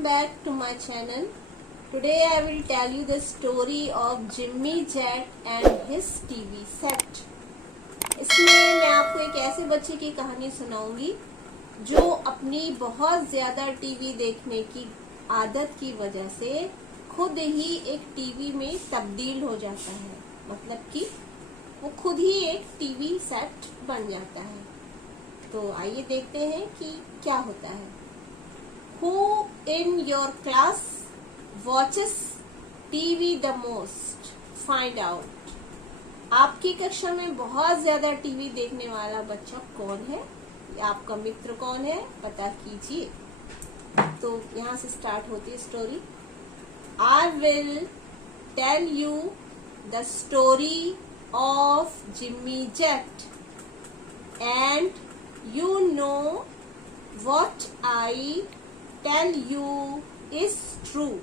welcome back to my channel. Today I will tell you the story of Jimmy Jet and his TV set. इसमें मैं आपको एक ऐसे बच्चे की कहानी सुनाऊंगी जो अपनी बहुत ज्यादा टीवी देखने की आदत की वजह से खुद ही एक टीवी में तब्दील हो जाता है। मतलब कि वो खुद ही एक टीवी सेट बन जाता है। तो आइए देखते हैं कि क्या होता है। Who in your class watches TV the most? Find out. आपकी कक्षा में बहुत ज्यादा टीवी देखने वाला बच्चा कौन है या आपका मित्र कौन है, पता कीजिए। तो यहाँ से स्टार्ट होती है story. I will tell you the story of Jimmy Jet and you know what I tell you is true.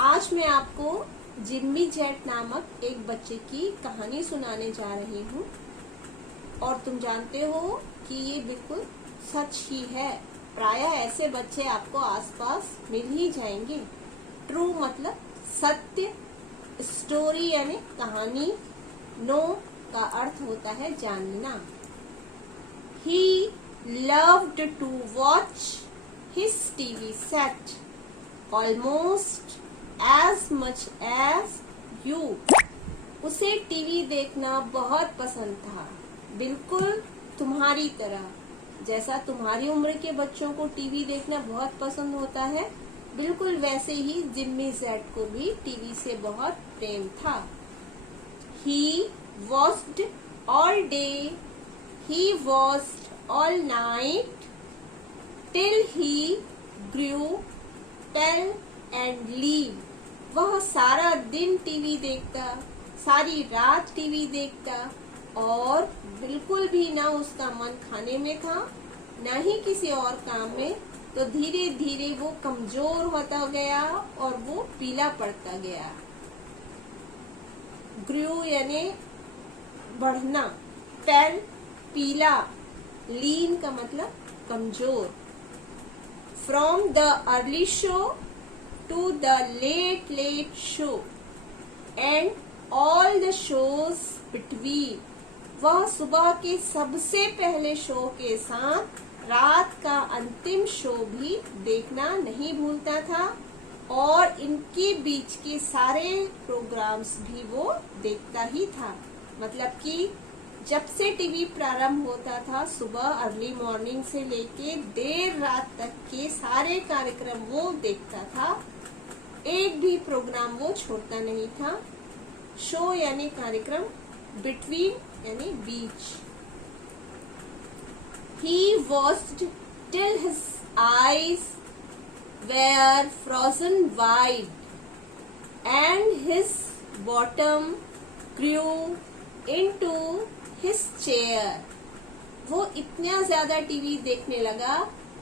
आज मैं आपको जिम्मी जेट नामक एक बच्चे की कहानी सुनाने जा रही हूँ और तुम जानते हो कि ये बिल्कुल सच ही है। प्रायः ऐसे बच्चे आपको आसपास मिल ही जाएंगे। ट्रू मतलब सत्य, स्टोरी यानी कहानी, नो का अर्थ होता है जानना। He loved to watch his TV set almost as much as you. उसे टीवी देखना बहुत पसंद था, बिल्कुल तुम्हारी तरह। जैसा तुम्हारी उम्र के बच्चों को टीवी देखना बहुत पसंद होता है, बिल्कुल वैसे ही जिम्मी जेट को भी टीवी से बहुत प्रेम था। He watched all day, he watched all night till he grew pale and lean. वह सारा दिन टीवी देखता, सारी रात टीवी देखता और बिल्कुल भी ना उसका मन खाने में था ना ही किसी और काम में। तो धीरे धीरे वो कमजोर होता गया और वो पीला पड़ता गया। ग्रू यानी बढ़ना, पेल पीला, लीन का मतलब कमजोर। From the early show to the late show and all the shows between. वह सुबह के सबसे पहले शो के साथ रात का अंतिम शो भी देखना नहीं भूलता था और इनके बीच के सारे प्रोग्राम्स भी वो देखता ही था। मतलब कि जब से टीवी प्रारंभ होता था, सुबह अर्ली मॉर्निंग से लेके देर रात तक के सारे कार्यक्रम वो देखता था। एक भी प्रोग्राम वो छोड़ता नहीं था। शो यानी कार्यक्रम, बिटवीन यानी बीच। He watched till his eyes were frozen wide and his bottom grew into his chair. वो इतना ज्यादा टीवी देखने लगा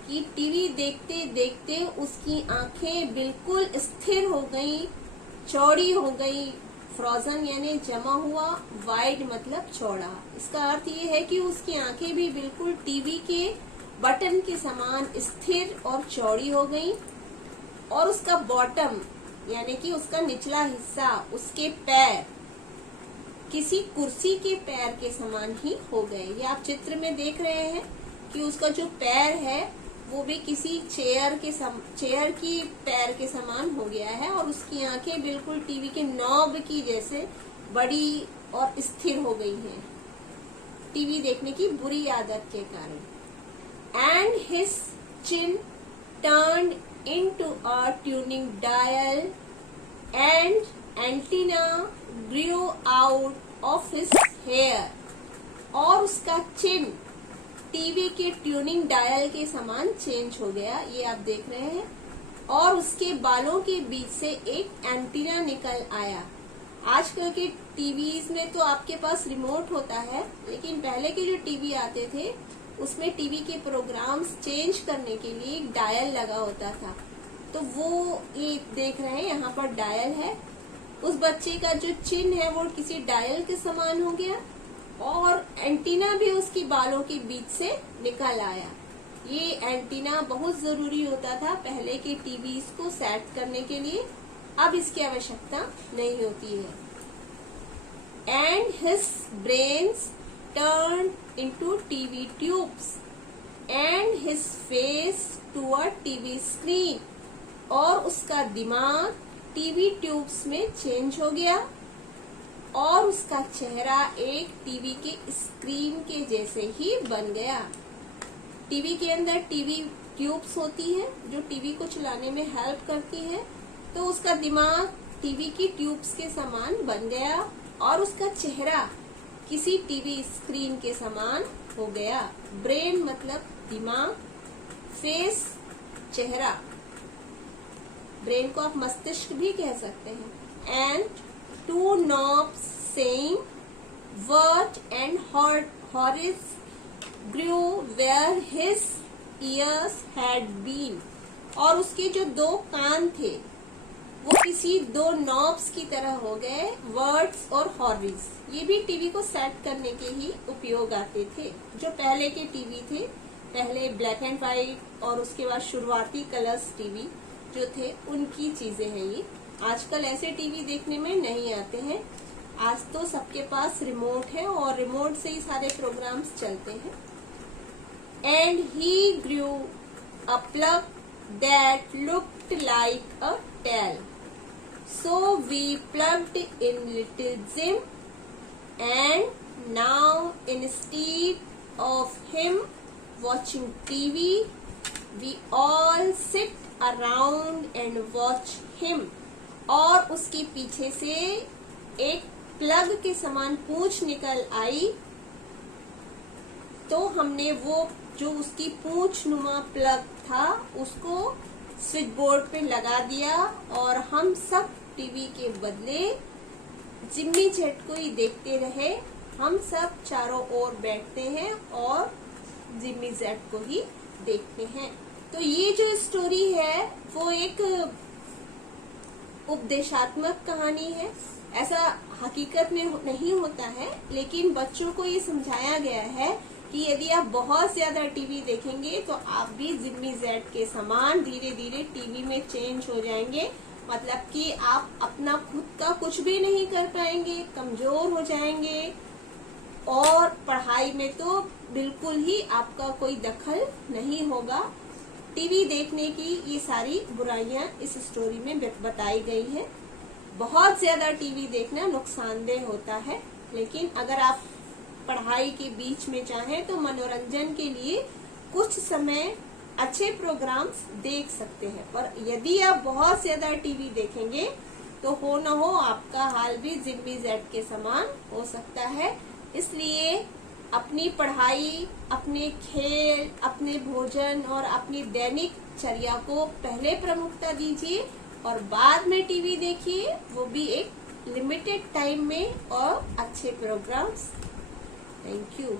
कि टीवी देखते देखते उसकी आंखें बिल्कुल स्थिर हो गईं, चौड़ी हो गईं। फ्रोजन यानी जमा हुआ, वाइड मतलब चौड़ा। इसका अर्थ ये है कि उसकी आंखें भी बिल्कुल टीवी के बटन के समान स्थिर और चौड़ी हो गईं और उसका बॉटम यानी कि उसका निचला हिस्सा, उसके पैर किसी कुर्सी के पैर के समान ही हो गए। ये आप चित्र में देख रहे हैं कि उसका जो पैर है वो भी किसी चेयर की पैर के समान हो गया है और उसकी आंखें बिल्कुल टीवी के नॉब की जैसे बड़ी और स्थिर हो गई हैं टीवी देखने की बुरी आदत के कारण। And his chin turned into a tuning dial and antenna grew out of his hair. और उसका चिन टीवी के ट्यूनिंग डायल के समान चेंज हो गया, ये आप देख रहे हैं। और उसके बालों के बीच से एक एंटीना निकल आया। आजकल के टीवीज में तो आपके पास रिमोट होता है, लेकिन पहले के जो टीवी आते थे उसमें टीवी के प्रोग्राम्स चेंज करने के लिए एक डायल लगा होता था। तो वो ये देख रहे हैं, यहाँ पर डायल है। उस बच्चे का जो चिन्ह है वो किसी डायल के समान हो गया और एंटीना भी उसकी बालों के बीच से निकल आया। ये एंटीना बहुत जरूरी होता था पहले के टीवी को सेट करने के लिए, अब इसकी आवश्यकता नहीं होती है। And his brains turn into TV tubes and his face to a TV screen, और उसका दिमाग टीवी ट्यूब्स में चेंज हो गया और उसका चेहरा एक टीवी के स्क्रीन के जैसे ही बन गया। टीवी के अंदर टीवी ट्यूब्स होती है जो टीवी को चलाने में हेल्प करती है, तो उसका दिमाग टीवी की ट्यूब्स के समान बन गया और उसका चेहरा किसी टीवी स्क्रीन के समान हो गया। ब्रेन मतलब दिमाग, फेस चेहरा, ब्रेन को आप मस्तिष्क भी कह सकते हैं। And two knobs saying Vert and Horace grew where his ears had been, और उसके जो दो कान थे वो किसी दो नॉब्स की तरह हो गए। वर्ड्स और हॉरिस ये भी टीवी को सेट करने के ही उपयोग आते थे। जो पहले के टीवी थे, पहले ब्लैक एंड व्हाइट और उसके बाद शुरुआती कलर्स टीवी जो थे, उनकी चीजें हैं ये। आजकल ऐसे टीवी देखने में नहीं आते हैं। आज तो सबके पास रिमोट है और रिमोट से ही सारे प्रोग्राम्स चलते हैं। And he grew a plug that looked like a tail, so we plugged in little Jim, and now instead of him watching TV we all sit around and watch him, और उसके पीछे से एक plug के समान पूंछ निकल आई, तो हमने वो जो उसकी पूंछ नुमा प्लग था उसको स्विच बोर्ड पे लगा दिया और हम सब टीवी के बदले जिम्मी जेट को ही देखते रहे। हम सब चारों ओर बैठते हैं और जिम्मी जेट को ही देखते हैं। तो ये जो स्टोरी है वो एक उपदेशात्मक कहानी है। ऐसा हकीकत में नहीं होता है, लेकिन बच्चों को ये समझाया गया है कि यदि आप बहुत ज्यादा टीवी देखेंगे तो आप भी जिम्मी जेट के समान धीरे धीरे टीवी में चेंज हो जाएंगे। मतलब कि आप अपना खुद का कुछ भी नहीं कर पाएंगे, कमजोर हो जाएंगे, और पढ़ाई में तो बिल्कुल ही आपका कोई दखल नहीं होगा। टीवी देखने की ये सारी बुराइयां इस स्टोरी में बताई गई है। बहुत ज्यादा टीवी देखना नुकसानदेह होता है, लेकिन अगर आप पढ़ाई के बीच में चाहें तो मनोरंजन के लिए कुछ समय अच्छे प्रोग्राम्स देख सकते हैं। पर यदि आप बहुत ज्यादा टीवी देखेंगे तो हो न हो आपका हाल भी जिम्मी जेट के समान हो सकता है। इसलिए अपनी पढ़ाई, अपने खेल, अपने भोजन और अपनी दैनिक चर्या को पहले प्रमुखता दीजिए और बाद में टीवी देखिए, वो भी एक लिमिटेड टाइम में और अच्छे प्रोग्राम्स। Thank you.